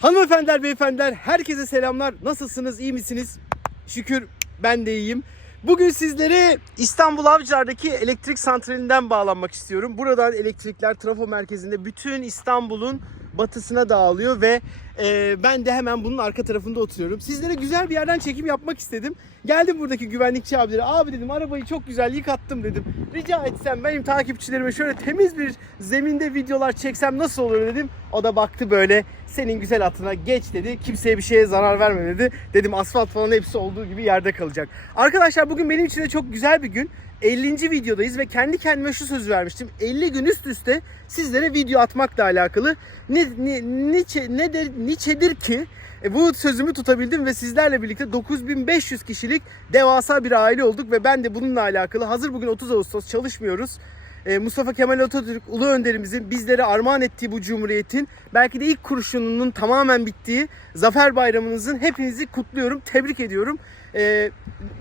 Hanımefendiler, beyefendiler, herkese selamlar. Nasılsınız, iyi misiniz? Şükür ben de iyiyim. Bugün sizlere İstanbul Avcılar'daki elektrik santralinden bağlanmak istiyorum. Buradan elektrikler trafo merkezinde bütün İstanbul'un batısına dağılıyor ve e, ben de hemen bunun arka tarafında oturuyorum. Sizlere güzel bir yerden çekim yapmak istedim. Geldim buradaki güvenlikçi abilere. Abi dedim arabayı çok güzel yıkattım dedim. Rica etsem benim takipçilerime şöyle temiz bir zeminde videolar çeksem nasıl olur dedim. O da baktı böyle senin güzel atına geç dedi. Kimseye bir şeye zarar verme dedi. Dedim asfalt falan hepsi olduğu gibi yerde kalacak. Arkadaşlar bugün benim için de çok güzel bir gün. 50. videodayız ve kendi kendime şu sözü vermiştim. 50 gün üst üste sizlere video atmakla alakalı. Ne, ne, niçe, ne der, niçedir ki e, bu sözümü tutabildim ve sizlerle birlikte 9500 kişilik devasa bir aile olduk ve ben de bununla alakalı hazır bugün 30 Ağustos çalışmıyoruz. E, Mustafa Kemal Atatürk Ulu Önderimizin bizlere armağan ettiği bu cumhuriyetin belki de ilk kurşununun tamamen bittiği Zafer Bayramınızın hepinizi kutluyorum, tebrik ediyorum. E,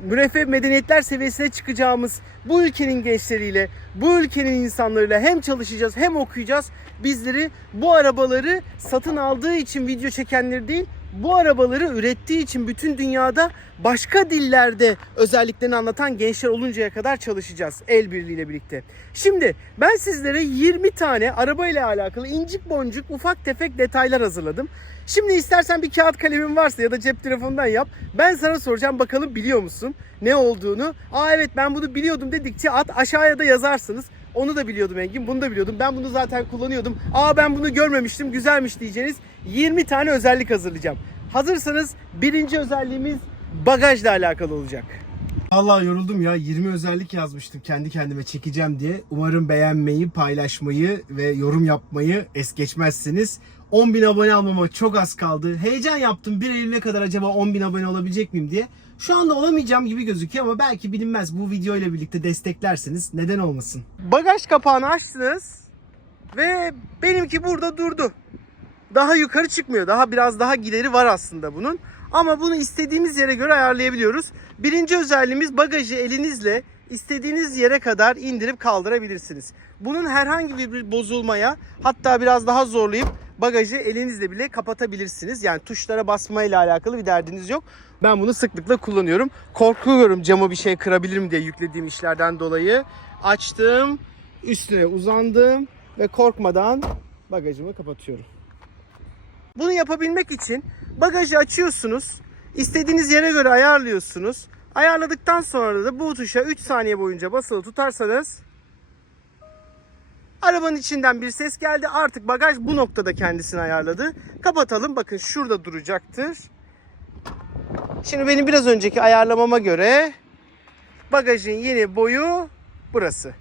müreffeh medeniyetler seviyesine çıkacağımız bu ülkenin gençleriyle, bu ülkenin insanlarıyla hem çalışacağız hem okuyacağız. Bizleri bu arabaları satın aldığı için video çekenleri değil, bu arabaları ürettiği için bütün dünyada başka dillerde özelliklerini anlatan gençler oluncaya kadar çalışacağız el birliğiyle birlikte. Şimdi ben sizlere 20 tane arabayla alakalı incik boncuk ufak tefek detaylar hazırladım. Şimdi istersen bir kağıt kalemim varsa ya da cep telefonundan yap. Ben sana soracağım bakalım biliyor musun ne olduğunu. Aa evet ben bunu biliyordum dedikçe at aşağıya da yazarsınız. Onu da biliyordum Engin, bunu da biliyordum. Ben bunu zaten kullanıyordum. Aa ben bunu görmemiştim, güzelmiş diyeceğiniz 20 tane özellik hazırlayacağım. Hazırsanız birinci özelliğimiz bagajla alakalı olacak. Vallahi yoruldum ya. 20 özellik yazmıştım kendi kendime çekeceğim diye. Umarım beğenmeyi, paylaşmayı ve yorum yapmayı es geçmezsiniz. 10.000 abone almama çok az kaldı. Heyecan yaptım. 1 Eylül'e kadar acaba 10.000 abone olabilecek miyim diye. Şu anda olamayacağım gibi gözüküyor ama belki bilinmez. Bu video ile birlikte desteklerseniz neden olmasın. Bagaj kapağını açtınız ve benimki burada durdu. Daha yukarı çıkmıyor. Daha biraz daha gideri var aslında bunun. Ama bunu istediğimiz yere göre ayarlayabiliyoruz. Birinci özelliğimiz bagajı elinizle istediğiniz yere kadar indirip kaldırabilirsiniz. Bunun herhangi bir bozulmaya hatta biraz daha zorlayıp bagajı elinizle bile kapatabilirsiniz. Yani tuşlara basmayla alakalı bir derdiniz yok. Ben bunu sıklıkla kullanıyorum. Korkuyorum camı bir şey kırabilirim diye yüklediğim işlerden dolayı. Açtım, üstüne uzandım ve korkmadan bagajımı kapatıyorum. Bunu yapabilmek için bagajı açıyorsunuz. istediğiniz yere göre ayarlıyorsunuz. Ayarladıktan sonra da bu tuşa 3 saniye boyunca basılı tutarsanız arabanın içinden bir ses geldi. Artık bagaj bu noktada kendisini ayarladı. Kapatalım. Bakın şurada duracaktır. Şimdi benim biraz önceki ayarlamama göre bagajın yeni boyu burası.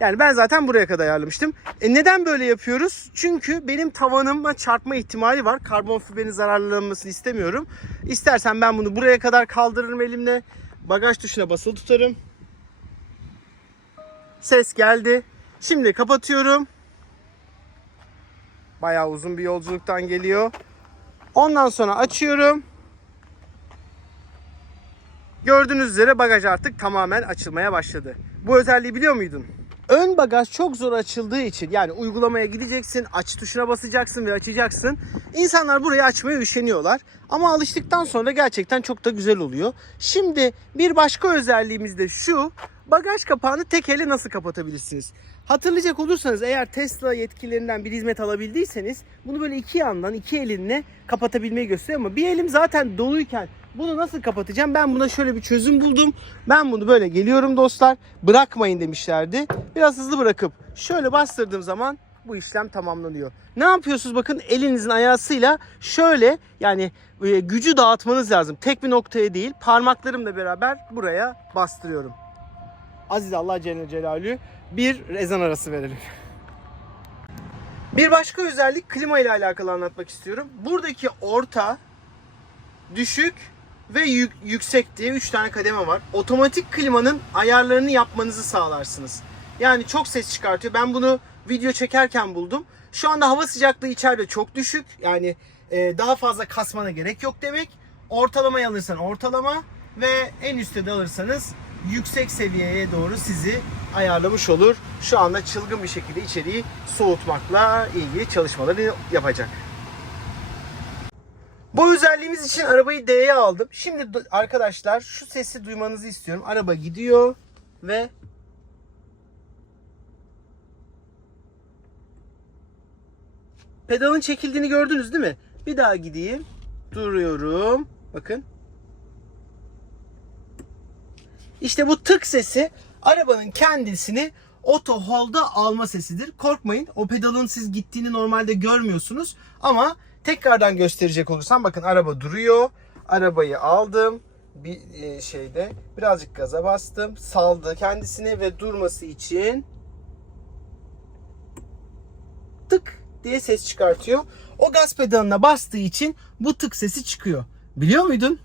Yani ben zaten buraya kadar ayarlamıştım. E neden böyle yapıyoruz? Çünkü benim tavanıma çarpma ihtimali var. Karbon fiberin zararlanmasını istemiyorum. İstersen ben bunu buraya kadar kaldırırım elimle. Bagaj tuşuna basılı tutarım. Ses geldi. Şimdi kapatıyorum. Bayağı uzun bir yolculuktan geliyor. Ondan sonra açıyorum. Gördüğünüz üzere bagaj artık tamamen açılmaya başladı. Bu özelliği biliyor muydun? Ön bagaj çok zor açıldığı için yani uygulamaya gideceksin, aç tuşuna basacaksın ve açacaksın. İnsanlar burayı açmaya üşeniyorlar. Ama alıştıktan sonra gerçekten çok da güzel oluyor. Şimdi bir başka özelliğimiz de şu. Bagaj kapağını tek elle nasıl kapatabilirsiniz? Hatırlayacak olursanız eğer Tesla yetkililerinden bir hizmet alabildiyseniz bunu böyle iki yandan iki elinle kapatabilmeyi gösteriyor ama bir elim zaten doluyken bunu nasıl kapatacağım? Ben buna şöyle bir çözüm buldum. Ben bunu böyle geliyorum dostlar. Bırakmayın demişlerdi. Biraz hızlı bırakıp şöyle bastırdığım zaman bu işlem tamamlanıyor. Ne yapıyorsunuz? Bakın elinizin ayağısıyla şöyle yani e, gücü dağıtmanız lazım. Tek bir noktaya değil parmaklarımla beraber buraya bastırıyorum. Aziz Allah Celle Celaluhu bir ezan arası verelim. Bir başka özellik klima ile alakalı anlatmak istiyorum. Buradaki orta, düşük ve yük, yüksek diye 3 tane kademe var. Otomatik klimanın ayarlarını yapmanızı sağlarsınız. Yani çok ses çıkartıyor. Ben bunu video çekerken buldum. Şu anda hava sıcaklığı içeride çok düşük. Yani e, daha fazla kasmana gerek yok demek. Ortalamayı alırsan ortalama ve en üstte de alırsanız yüksek seviyeye doğru sizi ayarlamış olur. Şu anda çılgın bir şekilde içeriği soğutmakla ilgili çalışmaları yapacak. Bu özelliğimiz için arabayı D'ye aldım. Şimdi arkadaşlar şu sesi duymanızı istiyorum. Araba gidiyor ve pedalın çekildiğini gördünüz değil mi? Bir daha gideyim. Duruyorum. Bakın. İşte bu tık sesi arabanın kendisini auto hold'a alma sesidir. Korkmayın. O pedalın siz gittiğini normalde görmüyorsunuz. Ama tekrardan gösterecek olursam bakın araba duruyor. Arabayı aldım. Bir e, şeyde birazcık gaza bastım. Saldı kendisini ve durması için tık diye ses çıkartıyor. O gaz pedalına bastığı için bu tık sesi çıkıyor. Biliyor muydun?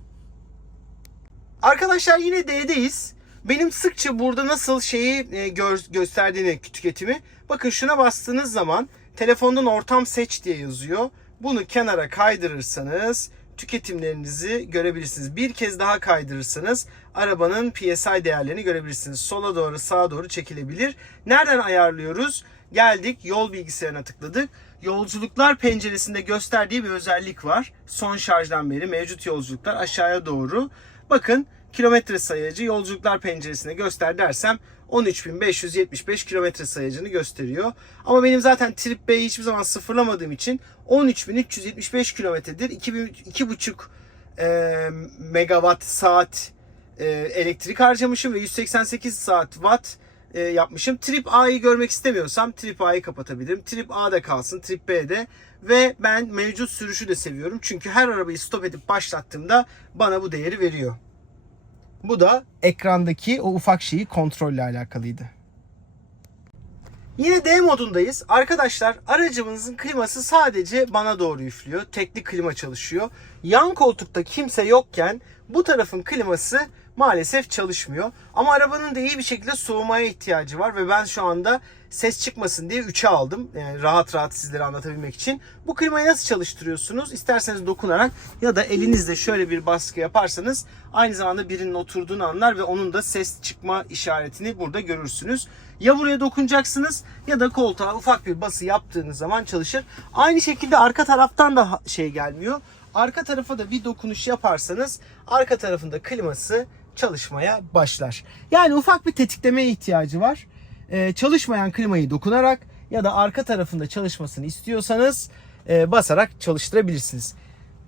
Arkadaşlar yine D'deyiz. Benim sıkça burada nasıl şeyi e, gör- gösterdiğini tüketimi. Bakın şuna bastığınız zaman telefondan ortam seç diye yazıyor. Bunu kenara kaydırırsanız tüketimlerinizi görebilirsiniz. Bir kez daha kaydırırsanız arabanın PSI değerlerini görebilirsiniz. Sola doğru sağa doğru çekilebilir. Nereden ayarlıyoruz? Geldik yol bilgisayarına tıkladık. Yolculuklar penceresinde gösterdiği bir özellik var. Son şarjdan beri mevcut yolculuklar aşağıya doğru. Bakın kilometre sayacı yolculuklar penceresine göster dersem 13.575 kilometre sayacını gösteriyor. Ama benim zaten Trip B'yi hiçbir zaman sıfırlamadığım için 13.375 kilometredir. 2,5 e, megawatt saat e, elektrik harcamışım ve 188 saat watt e, yapmışım. Trip A'yı görmek istemiyorsam Trip A'yı kapatabilirim. Trip A'da kalsın, Trip B'de ve ben mevcut sürüşü de seviyorum. Çünkü her arabayı stop edip başlattığımda bana bu değeri veriyor. Bu da ekrandaki o ufak şeyi kontrolle alakalıydı. Yine D modundayız. Arkadaşlar aracımızın kliması sadece bana doğru üflüyor. Tekli klima çalışıyor. Yan koltukta kimse yokken bu tarafın kliması maalesef çalışmıyor. Ama arabanın da iyi bir şekilde soğumaya ihtiyacı var ve ben şu anda ses çıkmasın diye 3'e aldım. Yani rahat rahat sizlere anlatabilmek için. Bu klimayı nasıl çalıştırıyorsunuz? İsterseniz dokunarak ya da elinizle şöyle bir baskı yaparsanız aynı zamanda birinin oturduğunu anlar ve onun da ses çıkma işaretini burada görürsünüz. Ya buraya dokunacaksınız ya da koltuğa ufak bir bası yaptığınız zaman çalışır. Aynı şekilde arka taraftan da şey gelmiyor. Arka tarafa da bir dokunuş yaparsanız arka tarafında kliması çalışmaya başlar. Yani ufak bir tetiklemeye ihtiyacı var. Ee, çalışmayan klimayı dokunarak ya da arka tarafında çalışmasını istiyorsanız e, basarak çalıştırabilirsiniz.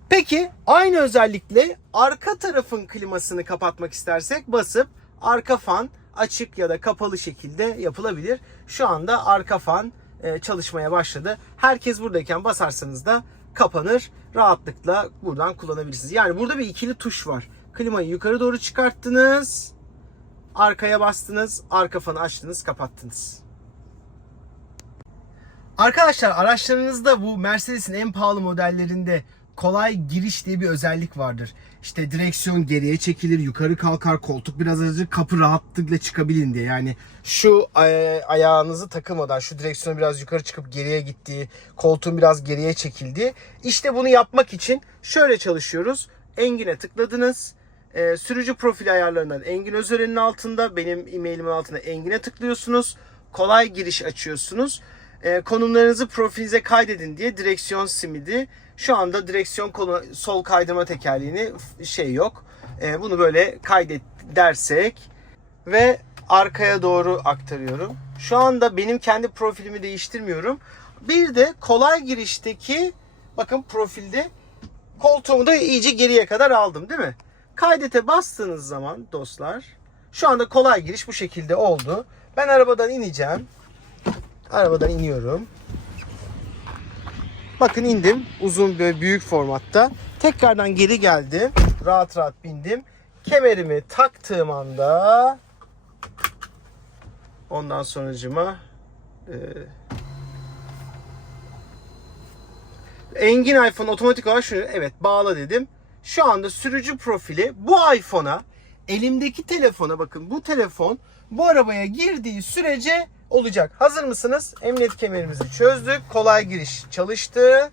Peki aynı özellikle arka tarafın klimasını kapatmak istersek basıp arka fan açık ya da kapalı şekilde yapılabilir. Şu anda arka fan e, çalışmaya başladı. Herkes buradayken basarsanız da kapanır. Rahatlıkla buradan kullanabilirsiniz. Yani burada bir ikili tuş var. Klimayı yukarı doğru çıkarttınız. Arkaya bastınız. Arka fanı açtınız, kapattınız. Arkadaşlar araçlarınızda bu Mercedes'in en pahalı modellerinde kolay giriş diye bir özellik vardır. İşte direksiyon geriye çekilir, yukarı kalkar, koltuk biraz azıcık kapı rahatlıkla çıkabilin diye. Yani şu ay- ayağınızı takılmadan şu direksiyonu biraz yukarı çıkıp geriye gittiği, koltuğun biraz geriye çekildiği. İşte bunu yapmak için şöyle çalışıyoruz. Engin'e tıkladınız. Ee, sürücü profili ayarlarından Engin Özören'in altında, benim e-mailimin altında Engin'e tıklıyorsunuz. Kolay giriş açıyorsunuz. Ee, konumlarınızı profilinize kaydedin diye direksiyon simidi. Şu anda direksiyon konu sol kaydırma tekerleğini şey yok. Ee, bunu böyle kaydet dersek ve arkaya doğru aktarıyorum. Şu anda benim kendi profilimi değiştirmiyorum. Bir de kolay girişteki bakın profilde koltuğumu da iyice geriye kadar aldım değil mi? Kaydete bastığınız zaman dostlar şu anda kolay giriş bu şekilde oldu. Ben arabadan ineceğim. Arabadan iniyorum. Bakın indim. Uzun böyle büyük formatta. Tekrardan geri geldim. Rahat rahat bindim. Kemerimi taktığım anda ondan sonracıma e, Engin iPhone otomatik olarak şunu evet bağla dedim. Şu anda sürücü profili bu iPhone'a elimdeki telefona bakın bu telefon bu arabaya girdiği sürece olacak. Hazır mısınız? Emniyet kemerimizi çözdük. Kolay giriş çalıştı.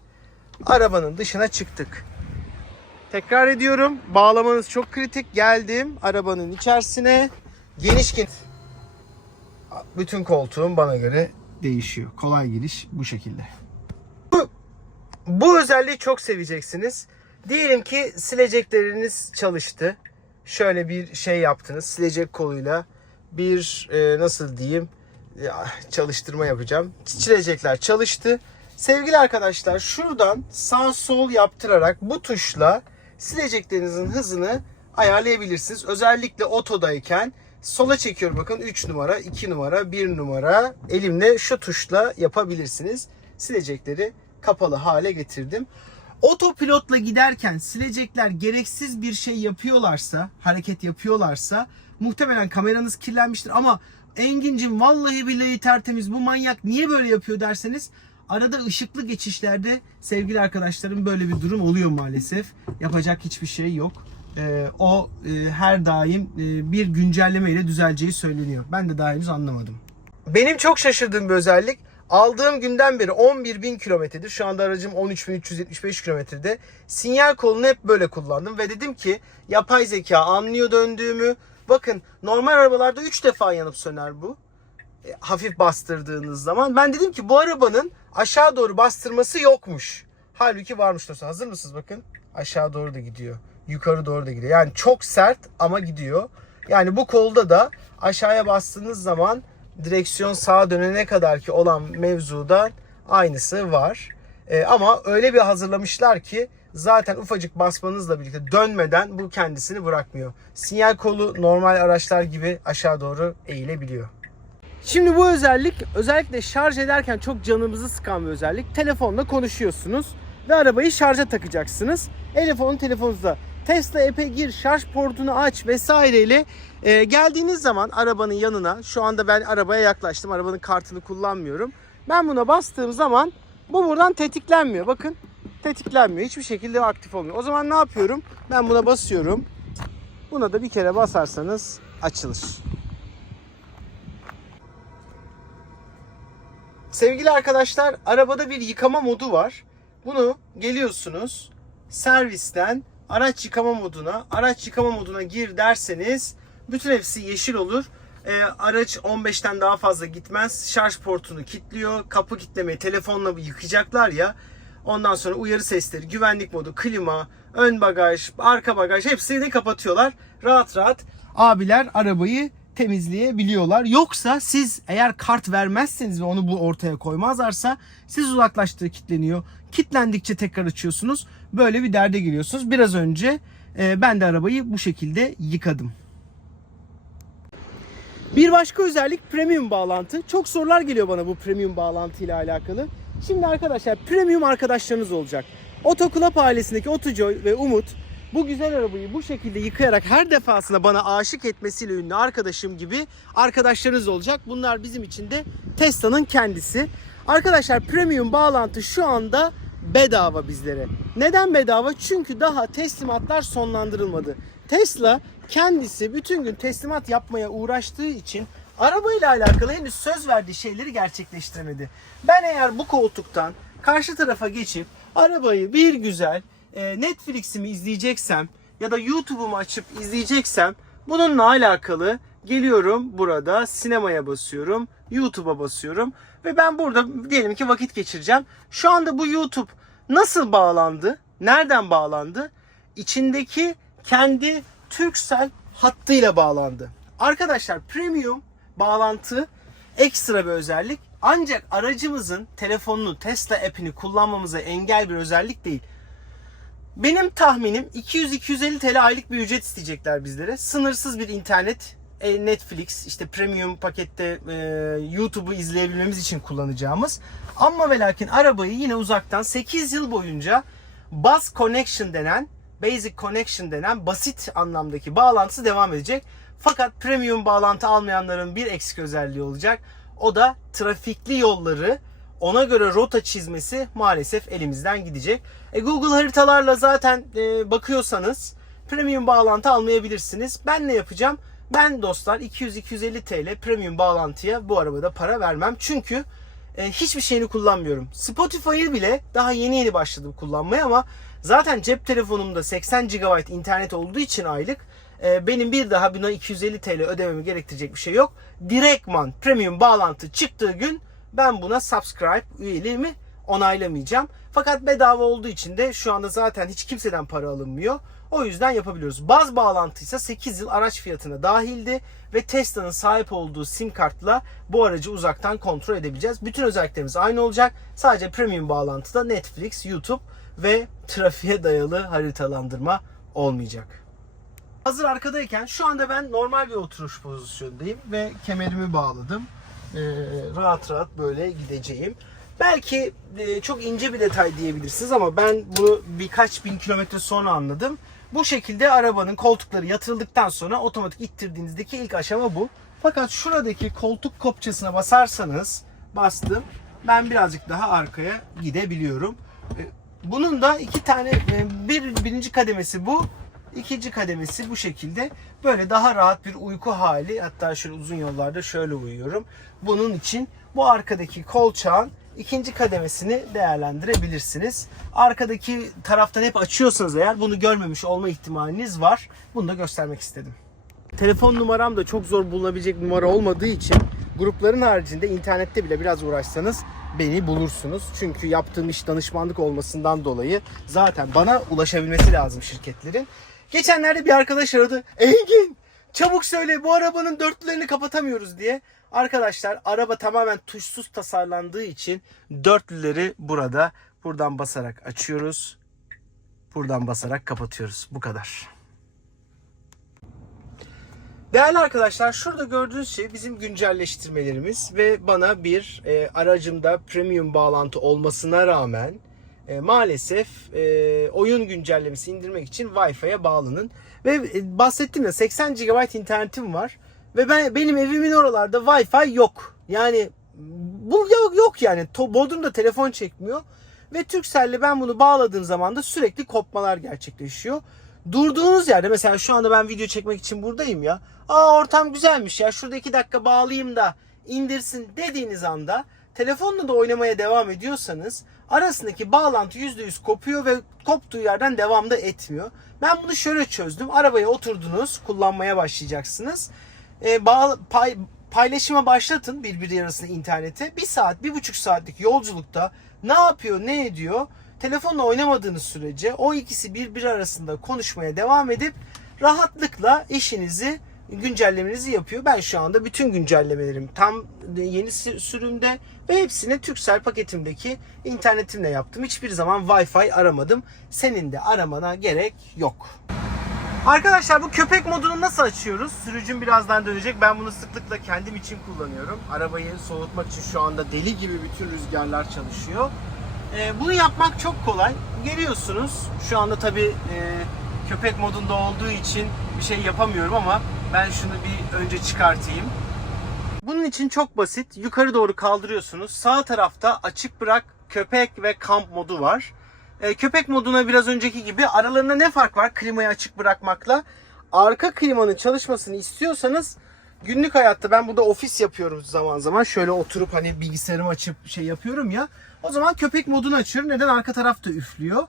Arabanın dışına çıktık. Tekrar ediyorum. Bağlamanız çok kritik. Geldim arabanın içerisine. Geniş geniş. Bütün koltuğum bana göre değişiyor. Kolay giriş bu şekilde. Bu, bu özelliği çok seveceksiniz. Diyelim ki silecekleriniz çalıştı. Şöyle bir şey yaptınız. Silecek koluyla bir e, nasıl diyeyim ya, çalıştırma yapacağım. Silecekler çalıştı. Sevgili arkadaşlar şuradan sağ sol yaptırarak bu tuşla sileceklerinizin hızını ayarlayabilirsiniz. Özellikle otodayken sola çekiyorum bakın 3 numara, 2 numara, 1 numara elimle şu tuşla yapabilirsiniz. Silecekleri kapalı hale getirdim. Otopilotla giderken silecekler gereksiz bir şey yapıyorlarsa, hareket yapıyorlarsa muhtemelen kameranız kirlenmiştir ama Engin'cim vallahi billahi tertemiz bu manyak niye böyle yapıyor derseniz arada ışıklı geçişlerde sevgili arkadaşlarım böyle bir durum oluyor maalesef. Yapacak hiçbir şey yok. Ee, o e, her daim e, bir güncelleme ile düzeleceği söyleniyor. Ben de daha henüz anlamadım. Benim çok şaşırdığım bir özellik aldığım günden beri 11.000 kilometredir. Şu anda aracım 13.375 kilometrede. Sinyal kolunu hep böyle kullandım ve dedim ki yapay zeka anlıyor döndüğümü. Bakın normal arabalarda 3 defa yanıp söner bu. E, hafif bastırdığınız zaman. Ben dedim ki bu arabanın aşağı doğru bastırması yokmuş. Halbuki varmış dostlar. Hazır mısınız bakın? Aşağı doğru da gidiyor. Yukarı doğru da gidiyor. Yani çok sert ama gidiyor. Yani bu kolda da aşağıya bastığınız zaman direksiyon sağa dönene kadar ki olan mevzuda aynısı var. Ee, ama öyle bir hazırlamışlar ki zaten ufacık basmanızla birlikte dönmeden bu kendisini bırakmıyor. Sinyal kolu normal araçlar gibi aşağı doğru eğilebiliyor. Şimdi bu özellik özellikle şarj ederken çok canımızı sıkan bir özellik. Telefonla konuşuyorsunuz ve arabayı şarja takacaksınız. Telefonu telefonunuzda Tesla app'e gir, şarj portunu aç vesaireyle e, geldiğiniz zaman arabanın yanına şu anda ben arabaya yaklaştım. Arabanın kartını kullanmıyorum. Ben buna bastığım zaman bu buradan tetiklenmiyor. Bakın tetiklenmiyor. Hiçbir şekilde aktif olmuyor. O zaman ne yapıyorum? Ben buna basıyorum. Buna da bir kere basarsanız açılır. Sevgili arkadaşlar, arabada bir yıkama modu var. Bunu geliyorsunuz servisten araç yıkama moduna, araç yıkama moduna gir derseniz bütün hepsi yeşil olur. Ee, araç 15'ten daha fazla gitmez. Şarj portunu kilitliyor. Kapı kitlemeyi telefonla yıkayacaklar ya. Ondan sonra uyarı sesleri, güvenlik modu, klima, ön bagaj, arka bagaj hepsini kapatıyorlar. Rahat rahat abiler arabayı temizleyebiliyorlar. Yoksa siz eğer kart vermezseniz ve onu bu ortaya koymazlarsa siz uzaklaştığı kilitleniyor. Kitlendikçe tekrar açıyorsunuz. Böyle bir derde giriyorsunuz. Biraz önce e, ben de arabayı bu şekilde yıkadım. Bir başka özellik premium bağlantı. Çok sorular geliyor bana bu premium bağlantı ile alakalı. Şimdi arkadaşlar premium arkadaşlarınız olacak. Otoclub ailesindeki Otojoy ve Umut bu güzel arabayı bu şekilde yıkayarak her defasında bana aşık etmesiyle ünlü arkadaşım gibi arkadaşlarınız olacak. Bunlar bizim için de Tesla'nın kendisi. Arkadaşlar premium bağlantı şu anda bedava bizlere. Neden bedava? Çünkü daha teslimatlar sonlandırılmadı. Tesla kendisi bütün gün teslimat yapmaya uğraştığı için arabayla alakalı henüz söz verdiği şeyleri gerçekleştiremedi. Ben eğer bu koltuktan karşı tarafa geçip arabayı bir güzel e, Netflix'imi izleyeceksem ya da YouTube'umu açıp izleyeceksem bununla alakalı geliyorum burada sinemaya basıyorum, YouTube'a basıyorum ve ben burada diyelim ki vakit geçireceğim. Şu anda bu YouTube nasıl bağlandı? Nereden bağlandı? İçindeki kendi Turkcell hattıyla bağlandı. Arkadaşlar premium bağlantı ekstra bir özellik. Ancak aracımızın telefonunu Tesla app'ini kullanmamıza engel bir özellik değil. Benim tahminim 200-250 TL aylık bir ücret isteyecekler bizlere. Sınırsız bir internet, Netflix, işte premium pakette e, YouTube'u izleyebilmemiz için kullanacağımız. Ama ve lakin arabayı yine uzaktan 8 yıl boyunca Bus Connection denen, Basic Connection denen basit anlamdaki bağlantısı devam edecek. Fakat premium bağlantı almayanların bir eksik özelliği olacak. O da trafikli yolları ona göre rota çizmesi maalesef elimizden gidecek. E, Google haritalarla zaten e, bakıyorsanız premium bağlantı almayabilirsiniz. Ben ne yapacağım? Ben dostlar 200-250 TL premium bağlantıya bu arabada para vermem. Çünkü e, hiçbir şeyini kullanmıyorum. Spotify'ı bile daha yeni yeni başladım kullanmaya ama zaten cep telefonumda 80 GB internet olduğu için aylık e, benim bir daha buna 250 TL ödememi gerektirecek bir şey yok. Direktman premium bağlantı çıktığı gün ben buna subscribe üyeliğimi onaylamayacağım. Fakat bedava olduğu için de şu anda zaten hiç kimseden para alınmıyor. O yüzden yapabiliyoruz. Baz bağlantıysa 8 yıl araç fiyatına dahildi ve Tesla'nın sahip olduğu sim kartla bu aracı uzaktan kontrol edebileceğiz. Bütün özelliklerimiz aynı olacak. Sadece premium bağlantıda Netflix, YouTube ve trafiğe dayalı haritalandırma olmayacak. Hazır arkadayken şu anda ben normal bir oturuş pozisyondayım ve kemerimi bağladım. Ee, rahat rahat böyle gideceğim. Belki e, çok ince bir detay diyebilirsiniz ama ben bunu birkaç bin kilometre sonra anladım. Bu şekilde arabanın koltukları yatırıldıktan sonra otomatik ittirdiğinizdeki ilk aşama bu. Fakat şuradaki koltuk kopçasına basarsanız bastım. Ben birazcık daha arkaya gidebiliyorum. E, Bunun da iki tane e, bir birinci kademesi bu. İkinci kademesi bu şekilde. Böyle daha rahat bir uyku hali. Hatta şöyle uzun yollarda şöyle uyuyorum. Bunun için bu arkadaki kolçağın ikinci kademesini değerlendirebilirsiniz. Arkadaki taraftan hep açıyorsanız eğer bunu görmemiş olma ihtimaliniz var. Bunu da göstermek istedim. Telefon numaram da çok zor bulunabilecek numara olmadığı için grupların haricinde internette bile biraz uğraşsanız beni bulursunuz. Çünkü yaptığım iş danışmanlık olmasından dolayı zaten bana ulaşabilmesi lazım şirketlerin. Geçenlerde bir arkadaş aradı. Engin çabuk söyle bu arabanın dörtlülerini kapatamıyoruz diye. Arkadaşlar araba tamamen tuşsuz tasarlandığı için dörtlüleri burada buradan basarak açıyoruz. Buradan basarak kapatıyoruz. Bu kadar. Değerli arkadaşlar şurada gördüğünüz şey bizim güncelleştirmelerimiz ve bana bir e, aracımda premium bağlantı olmasına rağmen e, maalesef e, oyun güncellemesi indirmek için Wi-Fi'ye bağlanın. Ve e, bahsettim ya 80 GB internetim var ve ben benim evimin oralarda Wi-Fi yok. Yani bu yok, yok yani. Bodrum'da telefon çekmiyor. Ve Turkcell'le ben bunu bağladığım zaman da sürekli kopmalar gerçekleşiyor. Durduğunuz yerde mesela şu anda ben video çekmek için buradayım ya. Aa ortam güzelmiş ya şurada iki dakika bağlayayım da indirsin dediğiniz anda telefonla da oynamaya devam ediyorsanız arasındaki bağlantı %100 kopuyor ve koptuğu yerden devam da etmiyor. Ben bunu şöyle çözdüm. Arabaya oturdunuz, kullanmaya başlayacaksınız. Ee, bağ, pay, paylaşıma başlatın birbiri arasında internete. Bir saat, bir buçuk saatlik yolculukta ne yapıyor, ne ediyor? Telefonla oynamadığınız sürece o ikisi birbiri arasında konuşmaya devam edip rahatlıkla işinizi güncellemenizi yapıyor. Ben şu anda bütün güncellemelerim tam yeni sürümde ve hepsini Turkcell paketimdeki internetimle yaptım. Hiçbir zaman Wi-Fi aramadım. Senin de aramana gerek yok. Arkadaşlar bu köpek modunu nasıl açıyoruz? Sürücüm birazdan dönecek. Ben bunu sıklıkla kendim için kullanıyorum. Arabayı soğutmak için şu anda deli gibi bütün rüzgarlar çalışıyor. Ee, bunu yapmak çok kolay. Geliyorsunuz. Şu anda tabii e, köpek modunda olduğu için bir şey yapamıyorum ama ben şunu bir önce çıkartayım. Bunun için çok basit. Yukarı doğru kaldırıyorsunuz. Sağ tarafta açık bırak köpek ve kamp modu var. Ee, köpek moduna biraz önceki gibi aralarında ne fark var klimayı açık bırakmakla? Arka klimanın çalışmasını istiyorsanız günlük hayatta ben burada ofis yapıyorum zaman zaman. Şöyle oturup hani bilgisayarımı açıp şey yapıyorum ya. O zaman köpek modunu açıyorum. Neden? Arka taraf da üflüyor.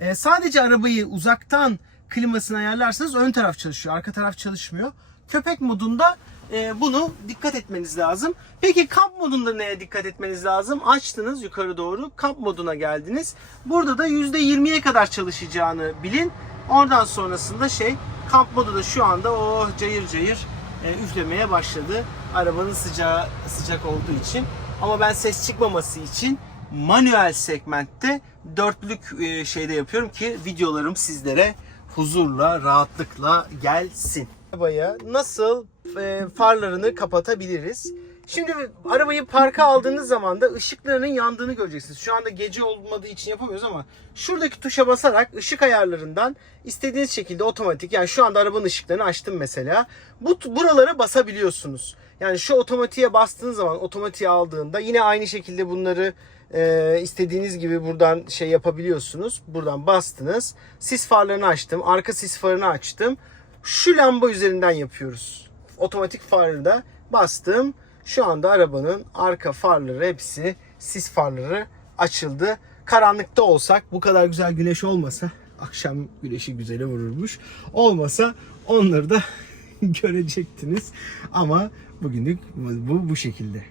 Ee, sadece arabayı uzaktan klimasını ayarlarsanız ön taraf çalışıyor. Arka taraf çalışmıyor. Köpek modunda e, bunu dikkat etmeniz lazım. Peki kamp modunda neye dikkat etmeniz lazım? Açtınız yukarı doğru. Kamp moduna geldiniz. Burada da %20'ye kadar çalışacağını bilin. Oradan sonrasında şey kamp modu da şu anda o cayır cayır e, üflemeye başladı. Arabanın sıcağı sıcak olduğu için. Ama ben ses çıkmaması için manuel segmentte dörtlük e, şeyde yapıyorum ki videolarım sizlere huzurla, rahatlıkla gelsin. Arabaya nasıl e, farlarını kapatabiliriz? Şimdi arabayı parka aldığınız zaman da ışıklarının yandığını göreceksiniz. Şu anda gece olmadığı için yapamıyoruz ama şuradaki tuşa basarak ışık ayarlarından istediğiniz şekilde otomatik yani şu anda arabanın ışıklarını açtım mesela. Bu buralara basabiliyorsunuz. Yani şu otomatiğe bastığınız zaman otomatiğe aldığında yine aynı şekilde bunları e, istediğiniz gibi buradan şey yapabiliyorsunuz. Buradan bastınız. Sis farlarını açtım. Arka sis farını açtım. Şu lamba üzerinden yapıyoruz. Otomatik farını da bastım. Şu anda arabanın arka farları hepsi sis farları açıldı. Karanlıkta olsak bu kadar güzel güneş olmasa akşam güneşi güzele vururmuş. Olmasa onları da görecektiniz. Ama bugünlük bu bu şekilde.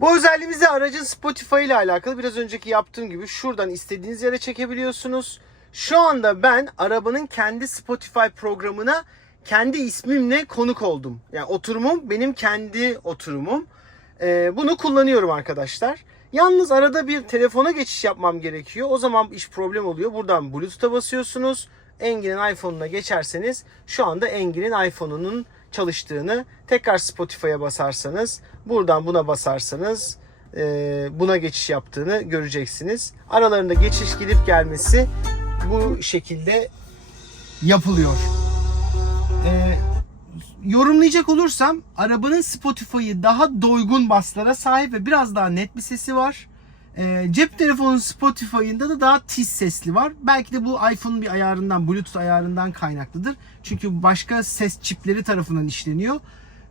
Bu özelliğimiz aracın Spotify ile alakalı. Biraz önceki yaptığım gibi şuradan istediğiniz yere çekebiliyorsunuz. Şu anda ben arabanın kendi Spotify programına kendi ismimle konuk oldum. Yani oturumum benim kendi oturumum. Ee, bunu kullanıyorum arkadaşlar. Yalnız arada bir telefona geçiş yapmam gerekiyor. O zaman iş problem oluyor. Buradan Bluetooth'a basıyorsunuz. Engin'in iPhone'una geçerseniz şu anda Engin'in iPhone'unun çalıştığını tekrar Spotify'a basarsanız buradan buna basarsanız e, buna geçiş yaptığını göreceksiniz. Aralarında geçiş gidip gelmesi bu şekilde yapılıyor. E, yorumlayacak olursam arabanın Spotify'ı daha doygun baslara sahip ve biraz daha net bir sesi var. Ee, cep telefonunun Spotify'ında da daha tiz sesli var. Belki de bu iPhone'un bir ayarından, Bluetooth ayarından kaynaklıdır. Çünkü başka ses çipleri tarafından işleniyor.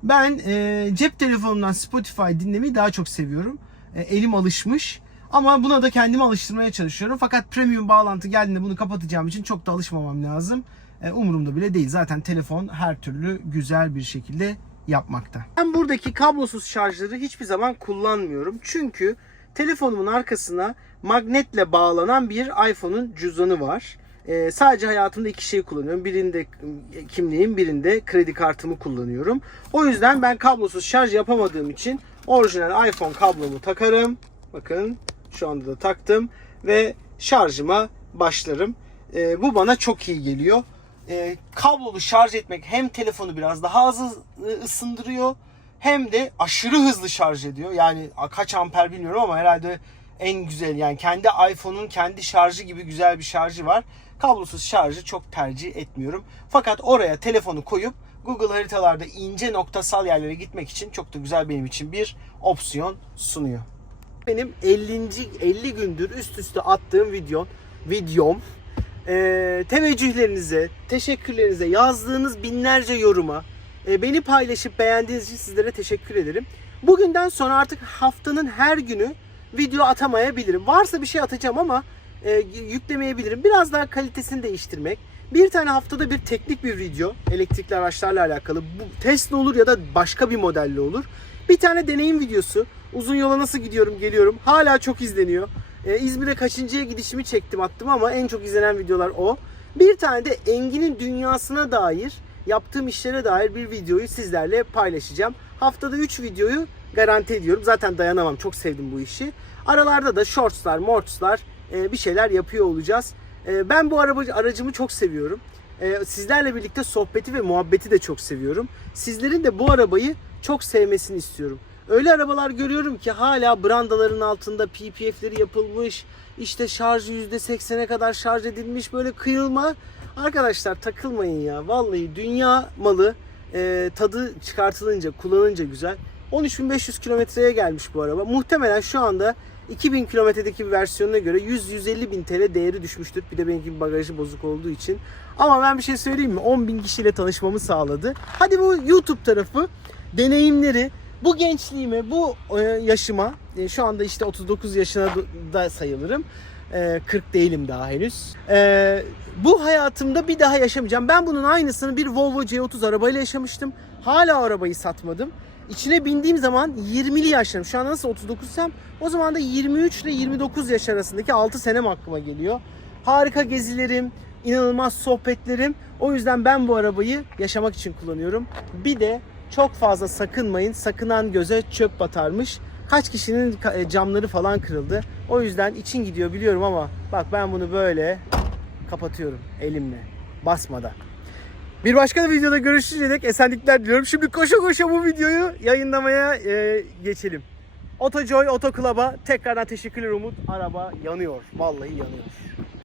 Ben e, cep telefonumdan Spotify dinlemeyi daha çok seviyorum. E, elim alışmış. Ama buna da kendimi alıştırmaya çalışıyorum. Fakat premium bağlantı geldiğinde bunu kapatacağım için çok da alışmamam lazım. E, umurumda bile değil. Zaten telefon her türlü güzel bir şekilde yapmakta. Ben buradaki kablosuz şarjları hiçbir zaman kullanmıyorum. Çünkü telefonumun arkasına magnetle bağlanan bir iPhone'un cüzdanı var. E, sadece hayatımda iki şey kullanıyorum. Birinde kimliğim, birinde kredi kartımı kullanıyorum. O yüzden ben kablosuz şarj yapamadığım için orijinal iPhone kablomu takarım. Bakın şu anda da taktım ve şarjıma başlarım. E, bu bana çok iyi geliyor. E, kablolu şarj etmek hem telefonu biraz daha az ısındırıyor hem de aşırı hızlı şarj ediyor. Yani kaç amper bilmiyorum ama herhalde en güzel yani kendi iPhone'un kendi şarjı gibi güzel bir şarjı var. Kablosuz şarjı çok tercih etmiyorum. Fakat oraya telefonu koyup Google haritalarda ince noktasal yerlere gitmek için çok da güzel benim için bir opsiyon sunuyor. Benim 50. 50 gündür üst üste attığım videom, videom e, teveccühlerinize, teşekkürlerinize, yazdığınız binlerce yoruma, e, beni paylaşıp beğendiğiniz için sizlere teşekkür ederim. Bugünden sonra artık haftanın her günü video atamayabilirim. Varsa bir şey atacağım ama e, yüklemeyebilirim. Biraz daha kalitesini değiştirmek. Bir tane haftada bir teknik bir video elektrikli araçlarla alakalı. Bu Tesla olur ya da başka bir modelle olur. Bir tane deneyim videosu. Uzun yola nasıl gidiyorum geliyorum. Hala çok izleniyor. Ee, İzmir'e kaçıncıya gidişimi çektim attım ama en çok izlenen videolar o. Bir tane de Engin'in dünyasına dair yaptığım işlere dair bir videoyu sizlerle paylaşacağım. Haftada 3 videoyu garanti ediyorum. Zaten dayanamam. Çok sevdim bu işi. Aralarda da shortslar, mortslar e, bir şeyler yapıyor olacağız. E, ben bu araba, aracımı çok seviyorum. E, sizlerle birlikte sohbeti ve muhabbeti de çok seviyorum. Sizlerin de bu arabayı çok sevmesini istiyorum. Öyle arabalar görüyorum ki hala brandaların altında PPF'leri yapılmış. işte şarjı %80'e kadar şarj edilmiş böyle kıyılma. Arkadaşlar takılmayın ya. Vallahi dünya malı e, tadı çıkartılınca, kullanınca güzel. 13.500 kilometreye gelmiş bu araba. Muhtemelen şu anda 2000 kilometredeki bir versiyonuna göre 100-150 bin TL değeri düşmüştür. Bir de benimki bagajı bozuk olduğu için. Ama ben bir şey söyleyeyim mi? 10 bin kişiyle tanışmamı sağladı. Hadi bu YouTube tarafı deneyimleri bu gençliğime, bu e, yaşıma, e, şu anda işte 39 yaşına da sayılırım. E, 40 değilim daha henüz. E, bu hayatımda bir daha yaşamayacağım. Ben bunun aynısını bir Volvo C30 arabayla yaşamıştım. Hala arabayı satmadım. İçine bindiğim zaman 20'li yaşlarım. Şu an nasıl 39'sam o zaman da 23 ile 29 yaş arasındaki 6 senem aklıma geliyor. Harika gezilerim, inanılmaz sohbetlerim. O yüzden ben bu arabayı yaşamak için kullanıyorum. Bir de çok fazla sakınmayın. Sakınan göze çöp batarmış. Kaç kişinin e, camları falan kırıldı. O yüzden için gidiyor biliyorum ama bak ben bunu böyle kapatıyorum elimle basmadan. Bir başka videoda görüşünceye dek esenlikler diliyorum. Şimdi koşa koşa bu videoyu yayınlamaya e, geçelim. Otojoy Oto Club'a tekrardan teşekkürler Umut. Araba yanıyor. Vallahi yanıyor.